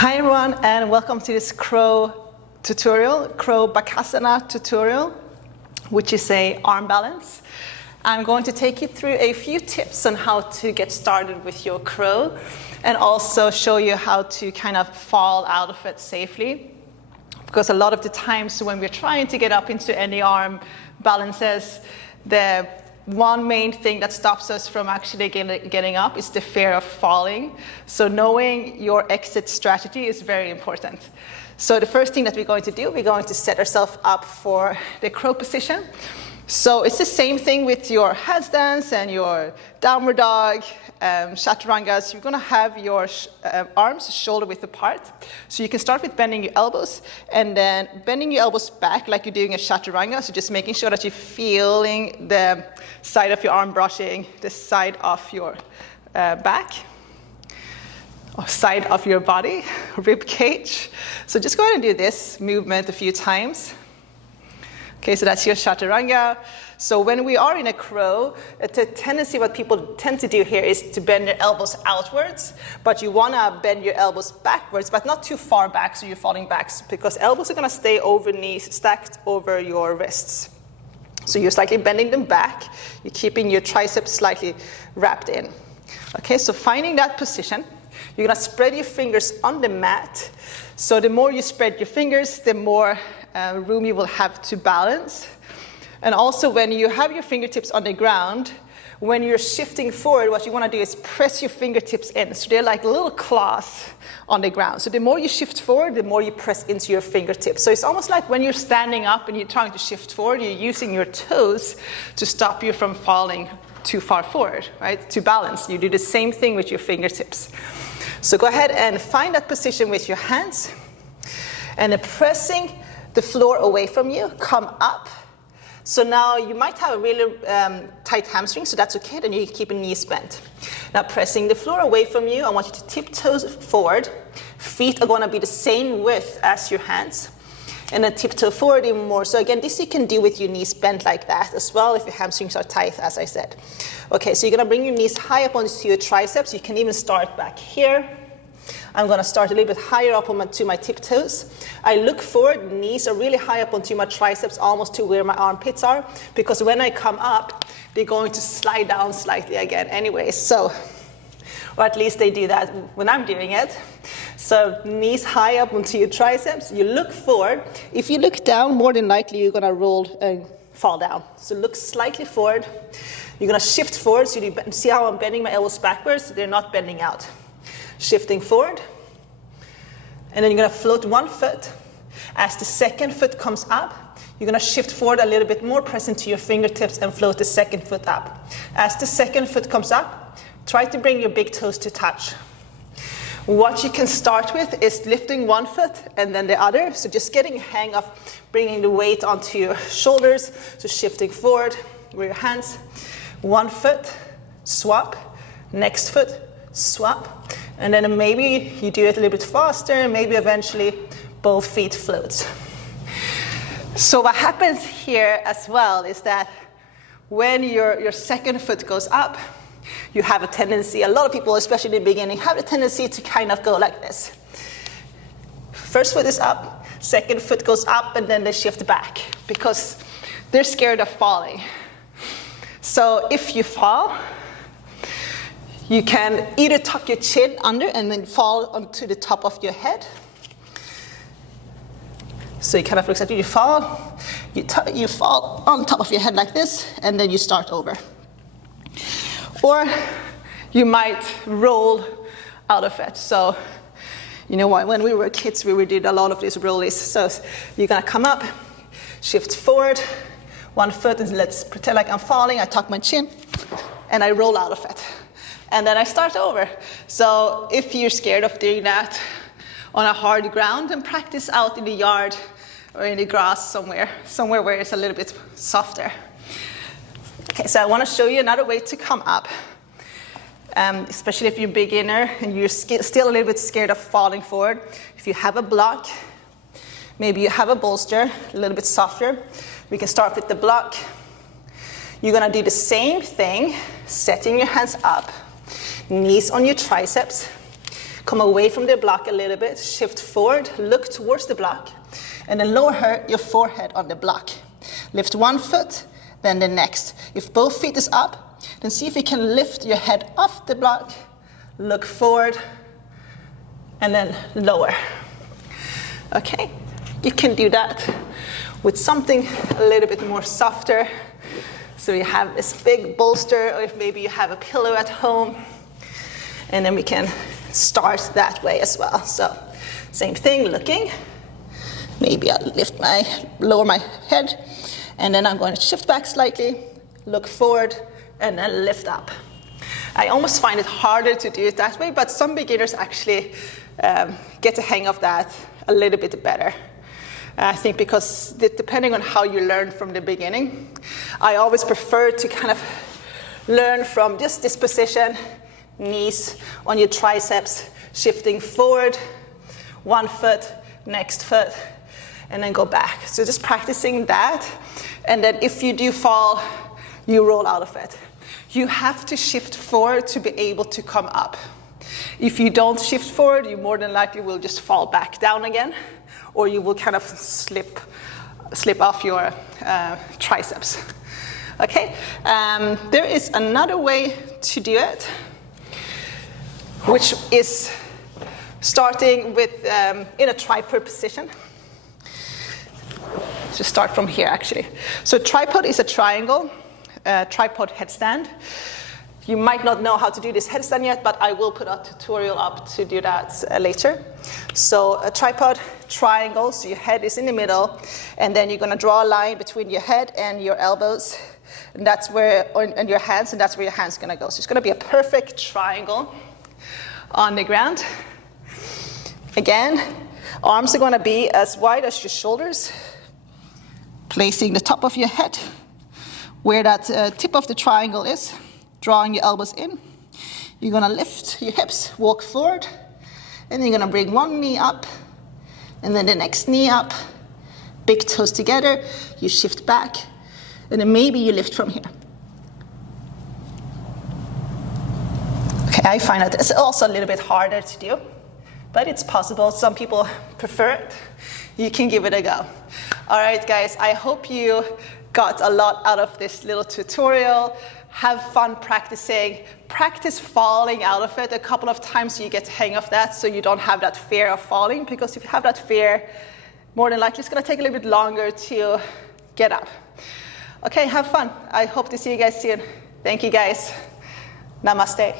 Hi everyone, and welcome to this crow Bakasana tutorial, which is a arm balance. I'm going to take you through a few tips on how to get started with your crow and also show you how to kind of fall out of it safely. Because a lot of the times when we're trying to get up into any arm balances, the one main thing that stops us from actually getting up is the fear of falling. So knowing your exit strategy is very important. So the first thing that we're going to do, we're going to set ourselves up for the crow position. So it's the same thing with your headstands and your downward dog, chaturangas. You're going to have your arms shoulder width apart. So you can start with bending your elbows and then bending your elbows back like you're doing a chaturanga. So just making sure that you're feeling the side of your arm brushing the side of your back or side of your body, rib cage. So just go ahead and do this movement a few times. Okay, so that's your chaturanga. So when we are in a crow, the tendency, what people tend to do here is to bend their elbows outwards, but you want to bend your elbows backwards, but not too far back so you're falling back, because elbows are going to stay over knees, stacked over your wrists. So you're slightly bending them back. You're keeping your triceps slightly wrapped in. Okay, so finding that position, you're going to spread your fingers on the mat. So the more you spread your fingers, the more room you will have to balance. And also when you have your fingertips on the ground, when you're shifting forward, what you want to do is press your fingertips in. So they're like little claws on the ground. So the more you shift forward, the more you press into your fingertips. So it's almost like when you're standing up and you're trying to shift forward, you're using your toes to stop you from falling too far forward, right? To balance. You do the same thing with your fingertips. So go ahead and find that position with your hands and then pressing the floor away from you, come up. So now you might have a really tight hamstring, so that's okay, then you can keep your knees bent. Now pressing the floor away from you, I want you to tiptoe forward. Feet are going to be the same width as your hands. And then tiptoe forward even more. So again, this you can do with your knees bent like that as well if your hamstrings are tight, as I said. Okay, so you're going to bring your knees high up onto your triceps. You can even start back here. I'm going to start a little bit higher up onto my tiptoes. I look forward, knees are really high up onto my triceps, almost to where my armpits are, because when I come up, they're going to slide down slightly again anyway. So, or at least they do that when I'm doing it. So knees high up onto your triceps, you look forward. If you look down, more than likely you're going to roll and fall down. So look slightly forward. You're going to shift forward, so you see how I'm bending my elbows backwards? They're not bending out. Shifting forward, and then you're going to float one foot. As the second foot comes up, you're going to shift forward a little bit more, press into your fingertips and float the second foot up. As the second foot comes up, try to bring your big toes to touch. What you can start with is lifting one foot and then the other, so just getting a hang of bringing the weight onto your shoulders, so shifting forward with your hands. One foot, swap, next foot, swap. And then maybe you do it a little bit faster, maybe eventually both feet float. So what happens here as well is that when your second foot goes up, you have a tendency, a lot of people, especially in the beginning, have a tendency to kind of go like this. First foot is up, second foot goes up, and then they shift back because they're scared of falling. So if you fall, you can either tuck your chin under and then fall onto the top of your head. So you kind of looks like you fall, you fall on top of your head like this, and then you start over. Or you might roll out of it. So, you know what, when we were kids, we did a lot of these rollies. So you're gonna come up, shift forward, one foot, and let's pretend like I'm falling. I tuck my chin, and I roll out of it. And then I start over. So if you're scared of doing that on a hard ground, then practice out in the yard or in the grass somewhere where it's a little bit softer. Okay, so I want to show you another way to come up, especially if you're a beginner and you're still a little bit scared of falling forward. If you have a block, maybe you have a bolster, a little bit softer. We can start with the block. You're going to do the same thing, setting your hands up. Knees on your triceps. Come away from the block a little bit, shift forward, look towards the block, and then lower your forehead on the block. Lift one foot, then the next. If both feet is up, then see if you can lift your head off the block, look forward, and then lower. Okay, you can do that with something a little bit more softer. So you have this big bolster, or if maybe you have a pillow at home, and then we can start that way as well. So same thing, looking. Maybe I'll lower my head, and then I'm going to shift back slightly, look forward, and then lift up. I almost find it harder to do it that way, but some beginners actually get the hang of that a little bit better. I think because depending on how you learn from the beginning, I always prefer to kind of learn from just this position, knees on your triceps, shifting forward, one foot, next foot, and then go back. So just practicing that, and then if you do fall, you roll out of it. You have to shift forward to be able to come up. If you don't shift forward, you more than likely will just fall back down again, or you will kind of slip off your triceps. Okay, there is another way to do it, which is starting with in a tripod position. So start from here actually. So tripod is a triangle, tripod headstand. You might not know how to do this headstand yet, but I will put a tutorial up to do that later. So a tripod triangle, so your head is in the middle, and then you're going to draw a line between your head and your elbows, and that's where, and your hands, and that's where your hand's going to go. So it's going to be a perfect triangle on the ground. Again, arms are going to be as wide as your shoulders, placing the top of your head where that tip of the triangle is. Drawing your elbows in, you're gonna lift your hips, walk forward, and then you're gonna bring one knee up, and then the next knee up, big toes together, you shift back, and then maybe you lift from here. Okay, I find that it's also a little bit harder to do, but it's possible. Some people prefer it. You can give it a go. All right, guys, I hope you got a lot out of this little tutorial. Have fun practicing. Practice falling out of it a couple of times so you get the hang of that, so you don't have that fear of falling, because if you have that fear, more than likely it's going to take a little bit longer to get up. Okay, have fun. I hope to see you guys soon. Thank you guys. Namaste.